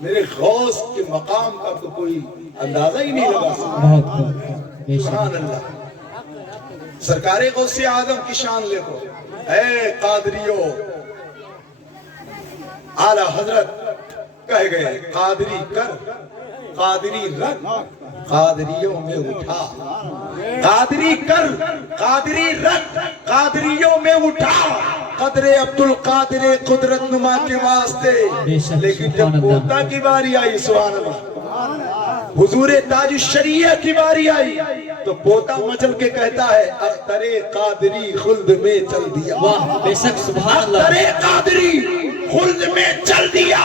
میرے غوث کے مقام کا تو کوئی اندازہ ہی نہیں لگا سکتا۔ سبحان اللہ۔ سرکار غوث اعظم کی شان لے کو، اے قادریو، اعلیٰ حضرت کہہ گئے قادری کر، قادری رکھ، قادریوں میں اٹھا، قادری کر، قادری رکھ، قادریوں میں اٹھا، قدر عبدالقادر قدرت نما کے واسطے۔ لیکن جب پوتا کی باری آئی، سبحان اللہ، حضور تاج الشریعہ کی باری آئی، تو پوتا مچل کے کہتا ہے اختر قادری خلد میں چل دیا۔ واہ بے شک سبحان اللہ، اختر قادری خلد میں چل دیا،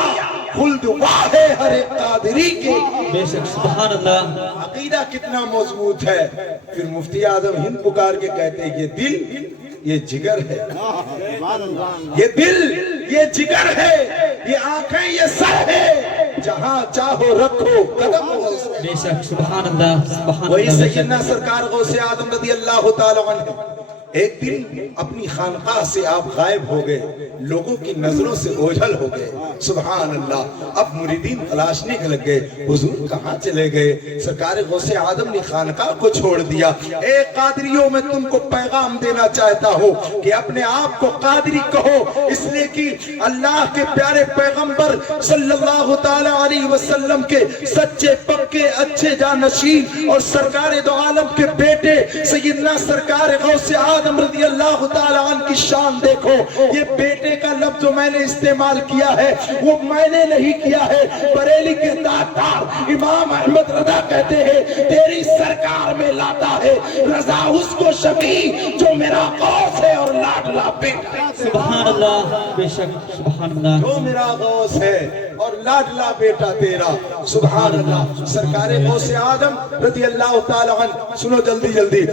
خلد واہ ہے ہر ایک قادری کی۔ بے شک سبحان اللہ۔ عقیدہ کتنا مضبوط ہے۔ پھر مفتی اعظم ہند پکار کے کہتے ہیں یہ دل، یہ جگر ہے، یہ دل، یہ جگر ہے، یہ آنکھیں، یہ سر ہے، جہاں چاہو رکھو قدم غوث ہے۔ بے شک سبحان اللہ، سبحان وہی اللہ، بے شک۔ سیدنا سرکار غوث اعظم رضی اللہ تعالی عنہ ایک دن اپنی خانقاہ سے آپ غائب ہو گئے، لوگوں کی نظروں سے اوجھل ہو گئے۔ سبحان اللہ۔ اب مریدین تلاشنے کے لگ گئے، حضور کہاں چلے گئے؟ سرکار غوث اعظم نے خانقاہ کو چھوڑ دیا۔ اے قادریوں، میں تم کو پیغام دینا چاہتا ہوں کہ اپنے آپ کو قادری کہو، اس لیے کہ اللہ کے پیارے پیغمبر صلی اللہ تعالی علیہ وسلم کے سچے پکے اچھے جانشین اور سرکار دو عالم کے بیٹے سیدنا سرکار غوث اعظم رضی اللہ تعالی عنہ کی شان دیکھو۔ یہ بیٹے کا لفظ جو میں نے استعمال کیا ہے وہ میں نے نہیں کیا ہے، بریلی کے دادار امام احمد رضا کہتے ہیں تیری سرکار میں لاتا ہے رضا اس کو شفیع جو میرا غوث ہے اور لاڈلا بیٹا ہے۔ سبحان اللہ، بے شک سبحان اللہ۔ جو میرا غوث ہے اور لاڈلا بیٹا تیرا۔ سبحان اللہ۔ سرکار غوث اعظم رضی اللہ تعالی عنہ، سنو جلدی جلدی،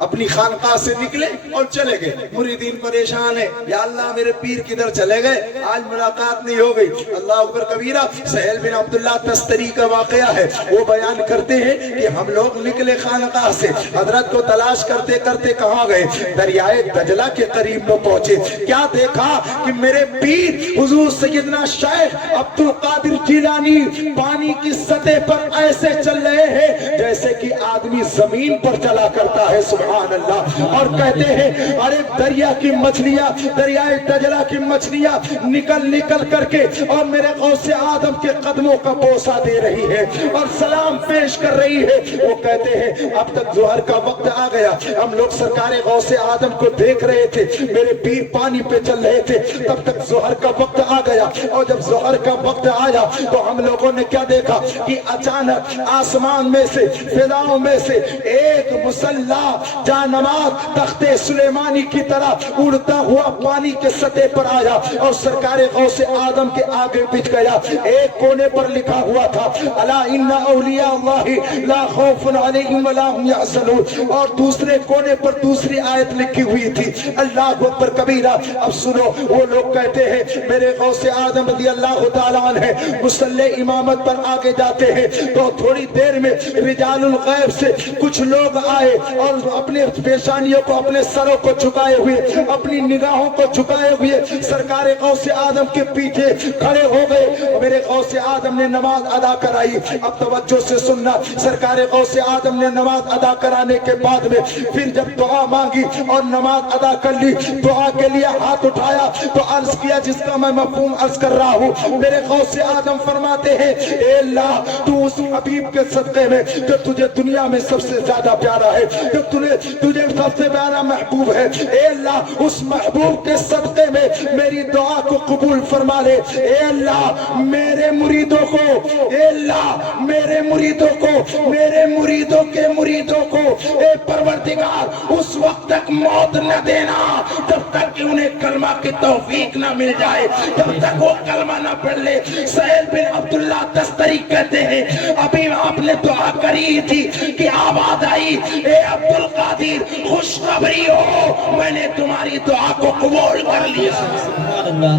اپنی خانقاہ سے نکلے اور چلے گئے۔ مریدین پریشان ہے، یا اللہ میرے پیر کدھر چلے گئے، آج ملاقات نہیں ہو گئی۔ اللہ اکبر کبیرہ۔ سہیل بن عبداللہ تستری کا واقعہ ہے، وہ بیان کرتے ہیں کہ ہم لوگ نکلے خانقاہ سے، حضرت کو تلاش کرتے کرتے کہاں گئے؟ دریائے دجلہ کے قریب میں پہنچے۔ کیا دیکھا کہ میرے پیر حضور سیدنا شیخ عبدالقادر جیلانی پانی کی سطح پر ایسے چل رہے ہیں جیسے کہ آدمی زمین پر چلا کرتا ہے۔ سبحان اللہ۔ اور کہتے ہیں ارے دریا کی مچھلیاں، دریائے دجلہ کی مچھلیاں نکل نکل کر کے اور میرے غوث اعظم کے قدموں کا بوسہ دے رہی ہے اور سلام پیش کر رہی ہے۔ وہ کہتے ہیں اب تک ظہر کا وقت آ گیا، ہم لوگ سرکار غوث اعظم کو دیکھ رہے تھے، میرے پیر پانی پہ چل رہے تھے، تب تک ظہر کا وقت آ گیا۔ اور جب ظہر کا وقت آیا تو ہم لوگوں نے کیا دیکھا کہ اچانک آسمان میں سے، فضاؤں میں سے ایک مسلح جانماز تخت سلیمانی کی طرح اڑتا ہوا پانی کے سطح پر آیا اور سرکار غوث اعظم کے آگے بچھ گیا۔ ایک کونے پر لکھا ہوا تھا الا ان اولیاء اللہ لا خوف علیہم ولا هم یحزنون، اور دوسرے کونے پر دوسری آیت لکھی ہوئی تھی اللہ اکبر کبیرہ۔ اب سنو، وہ لوگ کہتے ہیں میرے غوث اعظم رضی اللہ تعالیٰ عنہ مصلی امامت پر آگے جاتے ہیں تو تھوڑی دیر میں رجال الغیب سے کچھ لوگ آئے اور اپنے پیشانیوں کو، اپنے سروں کو جھکائے ہوئے، اپنی نگاہوں کو جھکائے ہوئے سرکار غوث اعظم کے پیچھے کھڑے ہو گئے۔ میرے غوث اعظم نے نماز ادا کرائی۔ اب توجہ سے سننا، سرکار غوث اعظم نے نماز ادا کرانے کے بعد میں پھر جب دعا مانگی اور نماز ادا کر لی، دعا کے لیے ہاتھ اٹھایا تو عرض کیا جس کا میں مفہوم عرض کر رہا ہوں۔ میرے غوث اعظم فرماتے ہیں اے اللہ تو اس حبیب کے صدقے میں جو تجھے دنیا میں سب سے زیادہ پیارا ہے، جو تجھے سب سے پیارا محبوب ہے، اے اللہ اس محبوب کے صدقے میں میری دعا کو قبول فرما لے۔ اے اللہ میرے مریدوں کو، اے اللہ میرے مریدوں کو، میرے مریدوں کے مریدوں کو اے پروردگار اس وقت تک موت نہ دینا جب تک کہ انہیں کلمہ کی توفیق نہ مل جائے، جب تک وہ کلمہ نہ پڑھ لے۔ سہیل بن عبداللہ تستری کہتے ہیں ابھی آپ نے دعا کری تھی کہ آواز آئی اے عبدالقادر خوشخبری ہو، میں نے تمہاری دعا کو قبول کر لیا۔ سبحان اللہ،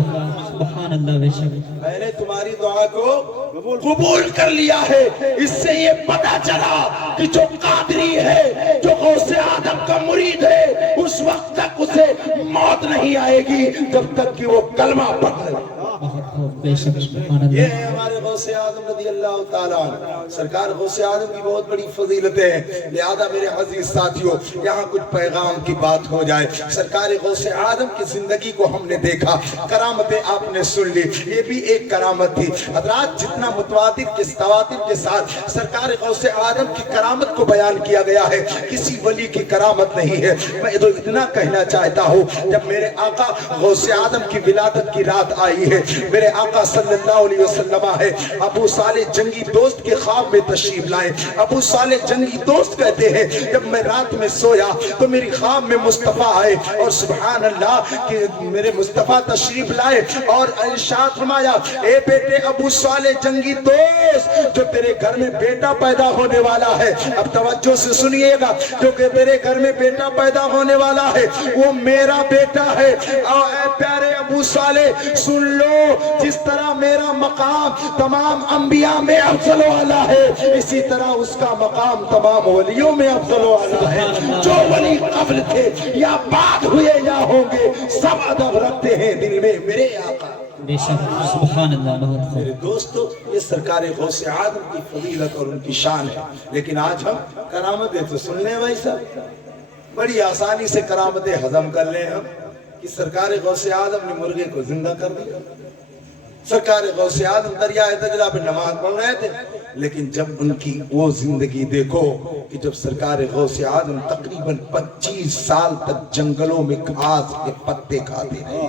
سبحان اللہ، بے شک میں نے تمہاری دعا کو قبول کر لیا ہے۔ اس سے یہ پتا چلا کہ جو قادری ہے، جو غوث اعظم کا مرید ہے، اس وقت تک اسے موت نہیں آئے گی جب تک کہ وہ کلمہ پڑھ لے۔ بے شک سبحان یہ اللہ ہے ہمارے غوث اعظم رضی اللہ تعالیٰ عنہ۔ سرکار غوث اعظم کی بہت بڑی فضیلتیں ہیں، لہذا میرے عزیز ساتھیوں یہاں کچھ پیغام کی بات ہو جائے۔ سرکار غوث اعظم کی زندگی کو ہم نے دیکھا، کرامتیں آپ نے سن لی، یہ بھی ایک کرامت تھی۔ حضرات جتنا متواتر کے ساتھ سرکار غوث اعظم کی کرامت کو بیان کیا گیا ہے، کسی ولی کی کرامت نہیں ہے۔ میں تو اتنا کہنا چاہتا ہوں، جب میرے آقا غوث اعظم کی ولادت کی رات آئی ہے، میرے آقا صلی اللہ علیہ وسلم ہے ابو صالح جنگی دوست کے خواب میں تشریف لائے۔ ابو صالح جنگی دوست کہتے ہیں جب میں رات میں سویا تو میری خواب میں مصطفیٰ آئے اور سبحان اللہ کہ میرے مصطفیٰ تشریف لائے اور ارشاد فرمایا، اے بیٹے ابو صالح جنگی دوست، جو تیرے گھر میں بیٹا پیدا ہونے والا ہے، اب توجہ سے سنیے گا، جو کہ تیرے گھر میں بیٹا پیدا ہونے والا ہے وہ میرا بیٹا ہے۔ اے پیارے ابو صالح سن لو، جس طرح میرا مقام تمام انبیاء میں افضل والا ہے، اسی طرح اس کا مقام تمام ولیوں میں افضل والا ہے۔ جو ولی قبل تھے یا بعد ہوئے یا ہوں گے، سب ادب رکھتے ہیں دل میں میرے آقا۔ بے شک سبحان اللہ بہت خوب میرے دوستو، یہ سرکار غوث اعظم کی فضیلت اور ان کی شان ہے، لیکن آج ہم کرامتیں تو سن لیں بھائی صاحب، بڑی آسانی سے کرامتیں ہضم کر لیں ہم، کہ سرکار غوث اعظم نے مرغے کو زندہ کر دیا۔ سرکار غوث اعظم دریائے دجلہ پہ نماز پڑھ رہے تھے، لیکن جب ان کی وہ زندگی دیکھو کہ جب سرکار غوث اعظم تقریباً 25 سال تک جنگلوں میں گھاس کے پتے کھاتے رہے،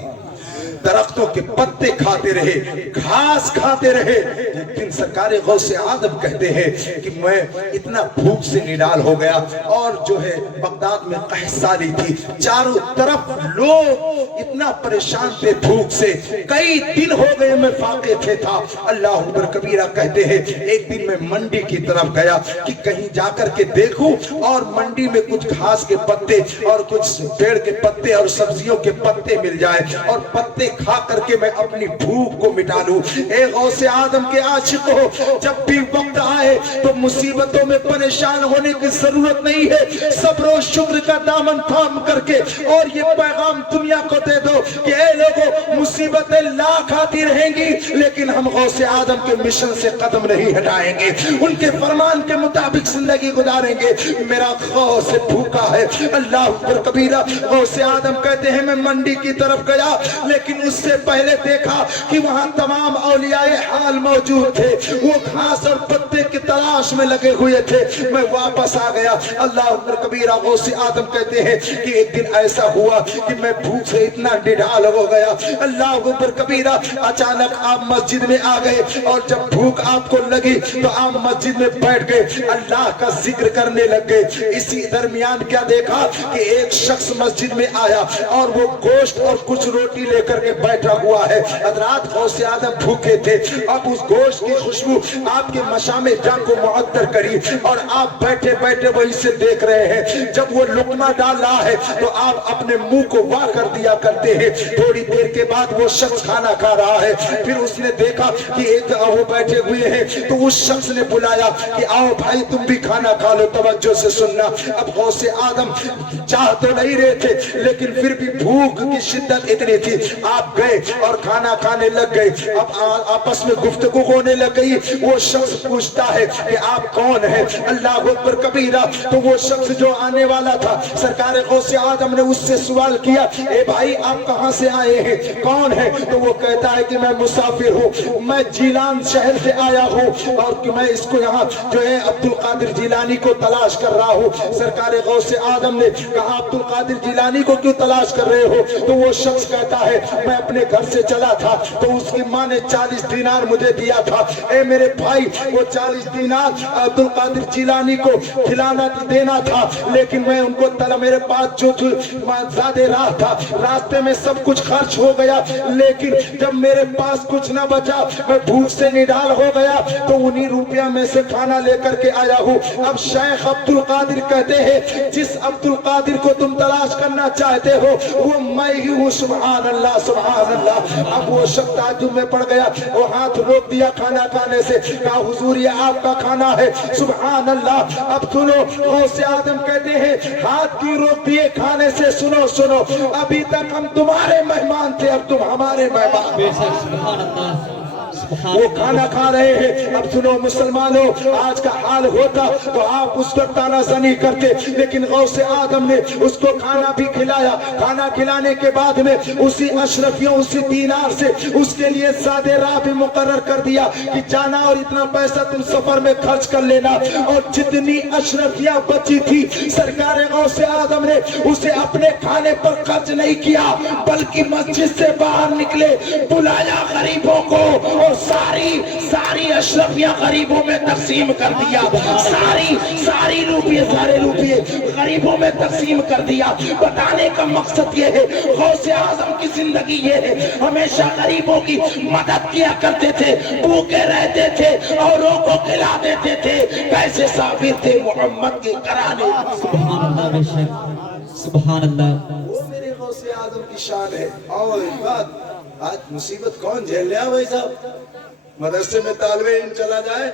درختوں کے پتے کھاتے رہے، گھاس کھاتے رہے، لیکن سرکار غوث اعظم کہتے ہیں کہ میں اتنا بھوک سے نڈال ہو گیا، اور جو ہے بغداد میں قحط سالی تھی، چاروں طرف لوگ اتنا پریشان تھے بھوک سے، کئی دن ہو گئے میں فاقے تھے تھا۔ اللہ اکبر کبیرہ کہتے ہیں ایک دن میں منڈی کی طرف گیا کہ کہیں جا کر کے دیکھوں، اور منڈی میں کچھ گھاس کے پتے اور کچھ پیڑ کے پتے اور سبزیوں کے پتے مل جائے، اور پتے کھا کر کے میں اپنی بھوک کو مٹا لوں۔ اے غوث اعظم کے عاشق ہو، جب بھی وقت آئے تو مصیبتوں میں پریشان ہونے کی ضرورت نہیں ہے، صبر و شکر کا دامن تھام کر کے اور یہ پیغام دنیا کو دے دو کہ اے لوگوں، مصیبتیں لاکھ آتی رہیں گی لیکن ہم غوث اعظم کے مشن سے قدم نہیں ہٹائیں گے، ان کے فرمان کے مطابق زندگی گزاریں گے۔ میرا غوث بھوکا ہے۔ اللہ اکبر کبیرہ غوث اعظم کہتے ہیں میں منڈی کی طرف گیا، لیکن اس سے پہلے دیکھا کہ وہاں تمام اولیاء حال موجود تھے، وہ گھاس اور پتے کی تلاش میں لگے ہوئے تھے۔ میں واپس آ گیا۔ اللہ اکبر کبیرہ غوث اعظم کہتے ہیں کہ ایک دن ایسا ہوا کہ میں بھوک سے اتنا نڈال ہو گیا۔ اللہ اکبر کبیرہ اچانک آپ مسجد میں آ گئے، اور جب بھوک آپ کو لگی تو آپ مسجد میں بیٹھ گئے، اللہ کا ذکر کرنے لگ گئے۔ اسی درمیان کیا دیکھا کہ ایک شخص مسجد میں آیا اور وہ گوشت اور کچھ روٹی لے کر کے بیٹھا ہوا ہے۔ حضرات غوث اعظم بھوکے تھے، اب اس گوشت کی خوشبو آپ کے مشام جان کو معطر کری، اور آپ بیٹھے بیٹھے وہی سے دیکھ رہے ہیں۔ جب وہ لقمہ ڈال رہا ہے تو آپ اپنے منہ کو وا کر دیا کرتے ہیں۔ تھوڑی دیر کے بعد وہ شخص کھانا کھا رہا ہے، پھر اس نے دیکھا کہ ایک وہ بیٹھے ہوئے ہیں، تو اس شخص نے بلایا کہ آؤ بھائی تم بھی کھانا کھا لو، توجہ سے سننا۔ اب غوث اعظم چاہ تو نہیں رہے تھے، لیکن پھر بھی بھوک کی شدت اتنی تھی، آپ گئے اور کھانا کھانے لگ گئے۔ اب آپس میں گفتگو ہونے لگ گئی۔ وہ شخص پوچھتا ہے کہ آپ کون ہیں؟ اللہ اکبر کبیرہ۔ تو وہ شخص جو آنے والا تھا، سرکار غوث اعظم نے اس سے سوال کیا، اے بھائی آپ کہاں سے آئے ہیں، کون ہے؟ تو وہ کہتا ہے کہ میں مسافر ہوں، میں جیلان شہر سے آیا ہوں، اور کہ میں اس کو یہاں جو ہے عبد القادر جیلانی کو تلاش کر رہا ہوں۔ سرکار غوث اعظم نے کہا عبد القادر جیلانی کو کیوں تلاش کر رہے ہو؟ تو وہ شخص کہتا ہے میں اپنے گھر سے چلا تھا تو اس کی ماں نے 40 دینار مجھے دیا تھا، اے میرے بھائی وہ 40 دینار عبد القادر جیلانی کو کھلانا دینا تھا، لیکن میں ان کو میرے پاس جو زیادہ راہ تھا، راستے میں سب کچھ خرچ ہو گیا، لیکن جب میرے پاس کچھ نہ بچا میں بھوک سے نڈال ہو گیا، تو انہی روپیہ میں سے کھانا لے کر کے آیا ہوں۔ اب شیخ عبد القادر کہتے ہیں جس عبد القادر کو تم تلاش کرنا چاہتے ہو وہ میں ہی ہوں۔ سبحان اللہ سبحان اللہ۔ اب وہ شخص تعجب میں پڑ گیا، وہ ہاتھ روک دیا کھانا کھانے سے، کہا حضور یہ آپ کا کھانا ہے۔ سبحان اللہ۔ اب سنو غوث اعظم کہتے ہیں ہاتھ کیوں روک دیے کھانے سے؟ سنو سنو، ابھی تک ہم تمہارے مہمان تھے، اب تم ہمارے مہمان۔ بے شک سبحان اللہ وہ کھانا کھا رہے ہیں. اب سنو مسلمانوں، آج کا حال ہوتا تو آپ اس وقت تانا زنی کرتے، لیکن غوث آدم نے اس کو کھانا بھی کھلایا. کھانا کھلانے کے بعد میں اسی اشرفیوں، اسی دینار سے اس کے لیے زیادہ راہ بھی مقرر کر دیا کہ جانا اور اتنا پیسہ تم سفر میں خرچ کر لینا. اور جتنی اشرفیاں بچی تھی سرکار غوث آدم نے اسے اپنے کھانے پر خرچ نہیں کیا، بلکہ مسجد سے باہر نکلے، بلایا غریبوں کو اور ساری اشرفیاں غریبوں میں تقسیم کر دیا. سارے روپیے غریبوں میں تقسیم کر دیا. بتانے کا مقصد یہ ہے غوث اعظم کی زندگی یہ ہے، ہمیشہ غریبوں کی مدد کیا کرتے تھے، بھوکے رہتے تھے، اوروں کو کھلا دیتے تھے. کیسے صابر تھے محمد کے گھرانے. سبحان اللہ بے شک، سبحان اللہ. وہ میرے غوث اعظم کی شان ہے. اور ایک بات، آج مصیبت کون جھیل رہا بھائی صاحب؟ مدرسے میں طالب علم چلا جائے،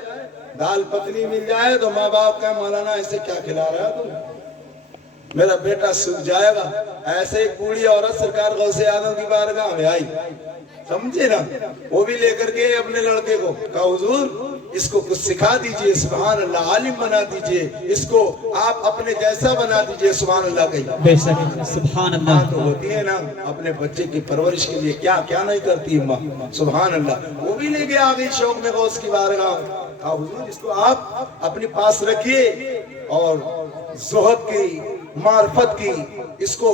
دال پتلی مل جائے تو ماں باپ کا مولانا ایسے کیا کھلا رہا ہے تم؟ میرا بیٹا سوکھ جائے گا. ایسے ایک بوڑھی عورت سرکار غوث اعظم کی بارگاہ میں آئی، سمجھے نا، وہ بھی لے کر کے اپنے لڑکے کو کہا حضور اس کو کچھ سکھا دیجئے، سبحان اللہ، عالم بنا دیجئے، اس کو آپ اپنے جیسا بنا دیجئے. سبحان اللہ کہی. بے شک، سبحان اللہ. تو ہوتی ہے نا اپنے بچے کی پرورش کے لیے کیا کیا نہیں کرتی ماں. سبحان اللہ. وہ بھی لے کے آ گئی شوق میں غوث کی بارگاہ. کہا حضور اس کو آپ اپنے پاس رکھیے اور زہد کی، معرفت کی اس کو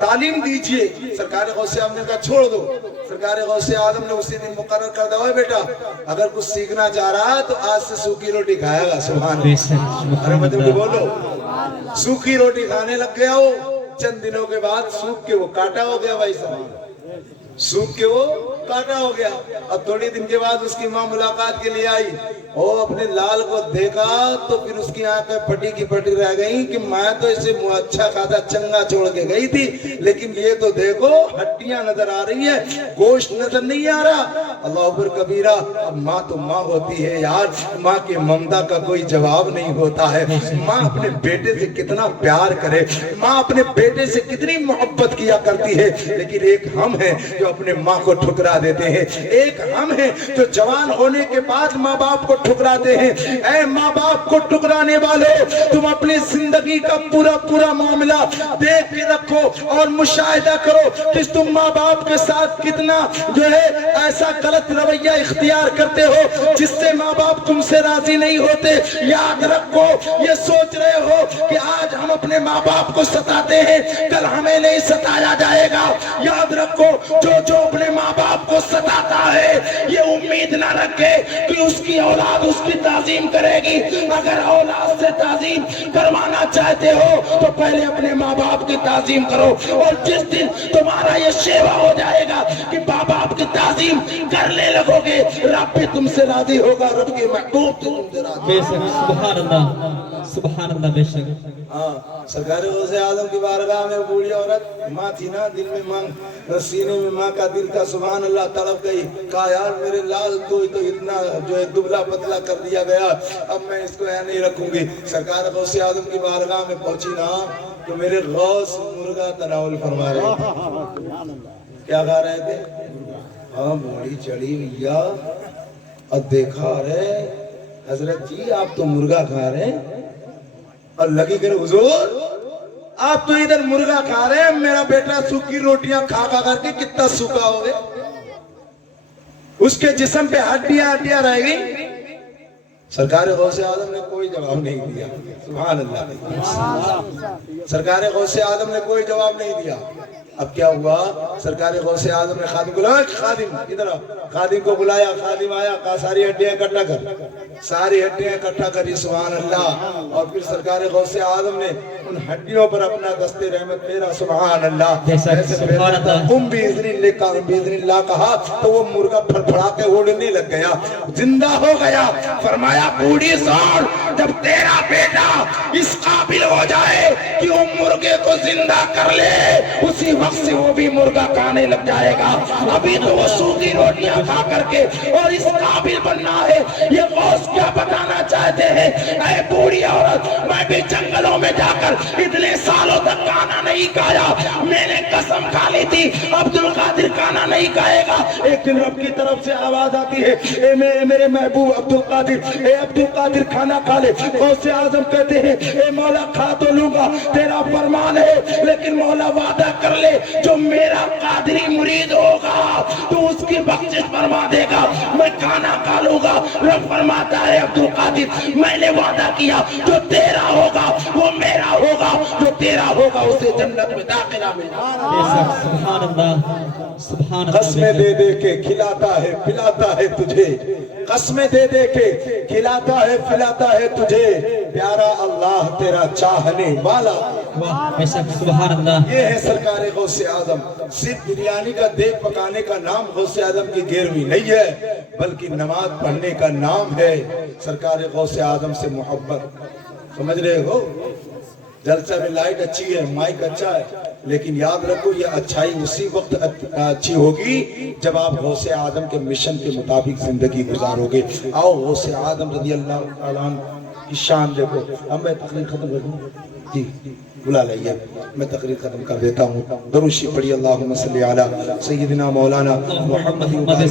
تعلیم دیجئے. سرکار غوث اعظم نے کہا چھوڑ دو. سرکار غوث اعظم نے اسی دن مقرر کر دیا، بیٹا اگر کچھ سیکھنا چاہ رہا ہے تو آج سے سوکھی روٹی کھائے گا. سبحان اللہ. ارے مطلب کہ بولو، سوکھی روٹی کھانے لگ گیا. وہ چند دنوں کے بعد سوکھ کے وہ کاٹا ہو گیا. بھائی صاحب سوکھ کے وہ کاٹا ہو گیا. اب تھوڑی دن کے بعد اس کی ماں ملاقات کے لیے آئی. وہ اپنے لال کو دیکھا تو پھر اس کی آنکھیں پھٹی کی پھٹی رہ گئی کہ میں تو اسے اچھا خاصا چنگا چھوڑ کے گئی تھی، لیکن یہ تو دیکھو ہڈیاں نظر آ رہی ہیں، گوشت نظر نہیں آ رہا. اللہ اکبر کبیرہ. اب ماں تو ماں ہوتی ہے یار، ماں کی ممتا کا کوئی جواب نہیں ہوتا ہے. ماں اپنے بیٹے سے کتنا پیار کرے، ماں اپنے بیٹے سے کتنی محبت کیا کرتی ہے. لیکن ایک ہم ہیں جو اپنے ماں کو ٹھکرا دیتے ہیں. ایک ہم ہیں جو جوان ہونے کے بعد ماں باپ کو ٹھکراتے ہیں. اے ماں باپ کو ٹھکرانے والے، تم اپنی زندگی کا پورا معاملہ دیکھ کے رکھو اور مشاہدہ کرو کہ تم ماں باپ کے ساتھ کتنا جو ہے ایسا غلط رویہ اختیار کرتے ہو جس سے ماں باپ تم سے راضی نہیں ہوتے. یاد رکھو، یہ سوچ رہے ہو کہ آج ہم اپنے ماں باپ کو ستاتے ہیں، کل ہمیں نہیں ستایا جائے گا. یاد رکھو، جو اپنے ماں باپ کو ستاتا ہے یہ امید نہ رکھے کہ اس کی اولاد اس کی تعظیم کرے گی. اگر اولاد سے تعظیم کروانا چاہتے ہو تو پہلے اپنے ماں باپ کی تعظیم کرو. اور جس دن تمہارا یہ شیوا ہو جائے گا کہ ماں باپ کی تعظیم کرنے لگو گے، رب بھی تم سے راضی ہوگا، رب کے محبوب تم سے راضی. بے شک، سبحان اللہ، سبحان اللہ. بے شک. ہاں، سرکار غوث اعظم کی بارگاہ میں بوڑھی عورت ماں تھی نا، دل میں ماں، سینے میں ماں کا دل تھا. سبحان اللہ. تڑپ گئی. کہا یار میرے لال تو اتنا جو ہے دبلا پتلا کر دیا گیا، اب میں اس کو یہاں نہیں رکھوں گی. سرکار غوث اعظم کی بارگاہ میں پہنچی نا تو میرے غوث مرغا تناول فرما رہے تھے. کیا کھا رہے تھے؟ ہاں، بوڑھی چڑھی بھیا اور دیکھا رہے حضرت جی آپ تو مرغا کھا رہے ہیں. اور لگی کہ حضور آپ تو ادھر مرغا کھا رہے ہیں، میرا بیٹا سوکھی روٹیاں کھا کر کے کتنا سوکھا ہو گئے، اس کے جسم پہ ہڈیاں رہ گئی. سرکار غوث اعظم نے کوئی جواب نہیں دیا. سبحان اللہ. سرکار غوث اعظم نے کوئی جواب نہیں دیا. اب کیا ہوا؟ سرکار غوث اعظم نے خادم کو بلایا، خادم ادھر آ. خادم کو بلایا، خادم آیا، کہا ساری ہڈیاں اکٹھا کر. ساری ہڈیاں اکٹھا کری. سبحان اللہ. اور پھر سرکار غوث اعظم نے ان ہڈیوں پر اپنا دست رحمت پھیرا. سبحان اللہ. تم باذن اللہ کہا تو وہ مرغا پھڑپھڑا کے اڑنے لگ گیا، زندہ ہو گیا. فرمایا بوڑھی سوڑ، جب تیرا بیٹا اس قابل ہو جائے کہ وہ مرغے کو زندہ کر لے، اسی وقت سے وہ بھی مرغا کھانے لگ جائے گا. ابھی تو وہ سوکھی روٹیاں کھا کر کے اور اس قابل بننا ہے. یہ غوث کیا بتانا چاہے کہتے ہیں اے بوڑھی عورت میں بھی جنگلوں میں جا کر اتنے سالوں تک کھانا نہیں کھایا, میں نے قسم کھا لی تھی عبد القادر کھانا نہیں کھائے گا. ایک دن رب کی طرف سے آواز آتی ہے اے میرے محبوب عبد القادر, اے عبد القادر کھانا کھا لے. غوث اعظم کہتے ہیں اے مولا کھا تو لوں گا, تیرا فرمان ہے, لیکن مولا وعدہ کر لے جو میرا قادری مرید ہوگا تو اس کی بخشش فرما دے گا, میں کھانا کھا لوں گا. رب فرماتا ہے عبد القادر میں نے وعدہ کیا جو تیرا ہوگا وہ میرا ہوگا, جو تیرا ہوگا اسے جنت میں داخلہ ملے. بے شک سبحان اللہ سبحان اللہ. قسمیں دے دے کے کھلاتا ہے پلاتا ہے تجھے, قسمیں دے دے کے کھلاتا ہے پلاتا ہے تجھے, پیارا اللہ تیرا چاہنے والا. واہ بے شک سبحان اللہ. یہ ہے سرکار غوث اعظم. صرف بریانی کا دیگ پکانے کا نام غوث اعظم کی گیروی نہیں ہے, بلکہ نماز پڑھنے کا نام ہے. سرکار غوث اعظم سے محبت, سمجھ رہے ہو. جلسہ میں لائٹ اچھی ہے, مائک اچھا ہے, لیکن یاد رکھو یہ اچھائی اسی وقت اچھی ہوگی جب آپ غوث اعظم کے مشن کے مطابق زندگی گزارو گے. آؤ غوث اعظم رضی اللہ تعالیٰ عنہ کی شان دیکھو. اب میں تقریر ختم کر دوں, جی بلا لائیے, میں تقریر ختم کر دیتا ہوں. درود شریف پڑھیے اللہم صلی علی سیدنا مولانا محمد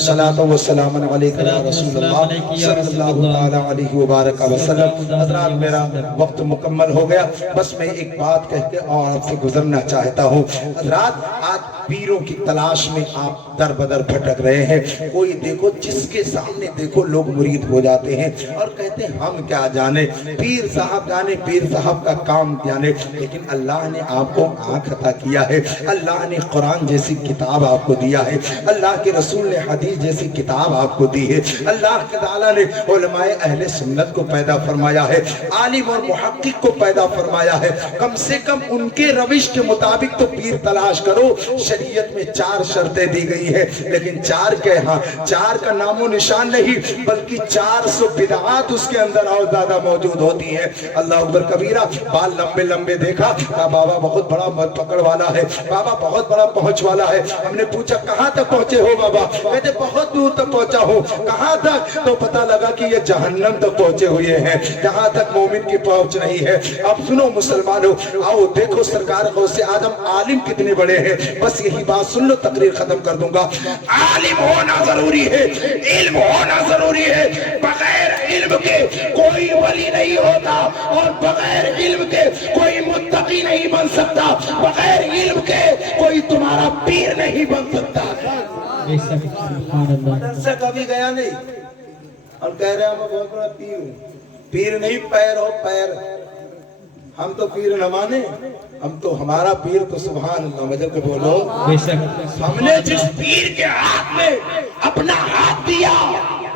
صلاۃ و سلام علیک یا رسول اللہ صلی اللہ تعالی علیہ وبارک وسلم. حضرات میرا وقت مکمل ہو گیا, بس میں ایک بات کہہ کے اور آپ سے گزرنا چاہتا ہوں. حضرات آج پیروں کی تلاش میں آپ در بدر بھٹک رہے ہیں. کوئی دیکھو جس کے سامنے دیکھو لوگ مرید ہو جاتے ہیں اور کہتے ہیں ہم کیا جانے, پیر صاحب جانے, پیر صاحب کا کام جانے. لیکن اللہ نے آپ کو آنکھ عطا کیا ہے, اللہ نے قرآن جیسی کتاب آپ کو دیا ہے, اللہ کے رسول نے حدیث جیسی کتاب آپ کو دی ہے, اللہ تعالیٰ نے علماء اہل سنت کو پیدا فرمایا ہے, عالم اور محقق کو پیدا فرمایا ہے. کم سے کم ان کے روش کے مطابق تو پیر تلاش کرو. شریعت میں 4 شرطیں دی گئی ہے, لیکن 4 کے ہاں 4 کا نام و نشان نہیں, بلکہ 400 بدعات اس کے اندر اور زیادہ موجود ہوتی ہیں. اللہ اکبر کبیرہ. بال لمبے لمبے دیکھا, کہا بابا بہت بڑا پکڑ والا ہے, بابا بہت بڑا پہنچ والا ہے. ہم نے پوچھا کہاں تک پہنچے ہو بابا؟ کہتے بہت دور تک پہنچا ہوں. کہاں تک؟ تو پتہ لگا کہ یہ جہنم تک پہنچے ہوئے ہیں, جہاں تک مومن کی پہنچ نہیں ہے. اب سنو مسلمانوں, آؤ دیکھو سرکار غوث اعظم عالم کتنے بڑے ہیں. بس یہی بات سن لو, تقریر ختم کر دوں گا. عالم ہونا ضروری ہے, علم ہونا ضروری ہے. بغیر علم کے کوئی ولی نہیں ہوتا, اور بغیر علم کے کوئی متقی نہیں بن سکتا, بغیر علم کے کوئی تمہارا پیر نہیں بن سکتا. بے شک سبحان اللہ. سے کبھی گیا نہیں اور کہہ رہے ہیں میں بہت بڑا پیر ہوں. پیر نہیں, پیر ہو پیر. ہم تو پیر نہ مانے, ہم تو ہمارا پیر تو سبحان اللہ. مجھے کو بولو بے شک ہم نے جس پیر کے ہاتھ میں اپنا ہاتھ دیا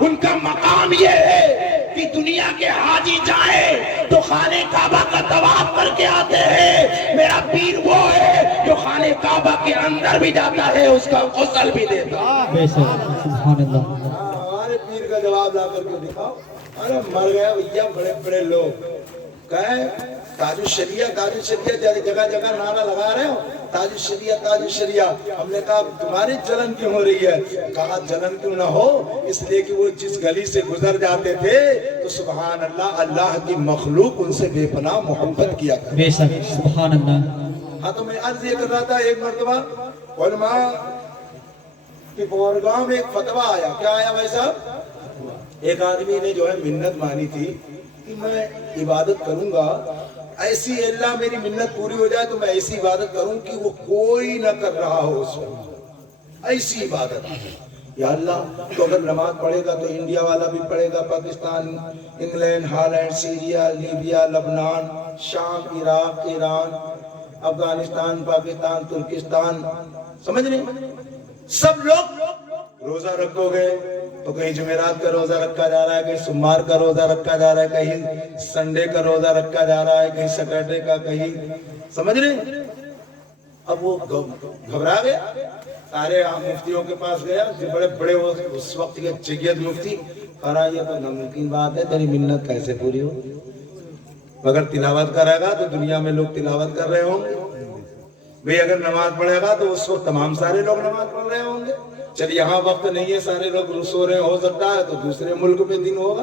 ان کا مقام یہ ہے کہ دنیا کے حاجی جائیں تو خانہ کعبہ کا طواف کر کے آتے ہیں. میرا پیر وہ ہے جو خانہ کعبہ کے اندر بھی جاتا ہے, اس کا غسل بھی دیتا ہے. بے شک سبحان اللہ. ہمارے پیر کا جواب لا کر کے دکھاؤ. ارے مر گئے بھیا بڑے بڑے لوگ, کہیں تاج الشریعہ تاج الشریعہ, جگہ جگہ نعرہ لگا رہے ہو تاج الشریعہ تاج الشریعہ. ہم نے کہا تمہاری جلن کیوں ہو رہی ہے؟ کہا جلن کیوں نہ ہو, اس لیے کہ وہ جس گلی سے گزر جاتے تھے تو سبحان اللہ اللہ کی مخلوق ان سے بے پناہ محبت کیا کرتے. بے شک سبحان اللہ. ہاں تو میں عرض یہ کر رہا تھا, ایک مرتبہ علماء کی بارگاہ میں ایک فتویٰ آیا. کیا آیا بھائی صاحب؟ ایک آدمی نے جو ہے منت مانی تھی کہ میں عبادت کروں گا, ایسی اللہ میری منت پوری ہو جائے تو میں ایسی عبادت کروں کہ وہ کوئی نہ کر رہا ہو اس وقت, ایسی عبادت. یا اللہ تو اگر نماز پڑھے گا تو انڈیا والا بھی پڑھے گا, Pakistan, England, Holland, Syria, Libya, لبنان, شام, Iraq, Iran, Afghanistan, Pakistan, Turkestan, سمجھ رہے سب لوگ روزہ رکھو گے تو کہیں جمعرات کا روزہ رکھا جا رہا ہے, کہیں سمار کا روزہ رکھا جا رہا ہے, کہیں سنڈے کا روزہ رکھا جا رہا ہے, کہیں سیٹرڈے کا, کہیں, سمجھ رہے. اب وہ گھبرا گیا, سارے مفتیوں کے پاس گیا, بڑے بڑے اس وقت کے جگید مفتی. کہا یہ تو ناممکن بات ہے, تیری منت کیسے پوری ہو؟ اگر تلاوت کرے گا تو دنیا میں لوگ تلاوت کر رہے ہوں گے بھئی, اگر نماز پڑھے گا تو اس وقت تمام سارے لوگ نماز پڑھ رہے ہوں گے. چل یہاں وقت نہیں ہے, سارے لوگ سو رہے, ہو سکتا ہے تو دوسرے ملک میں دن ہوگا.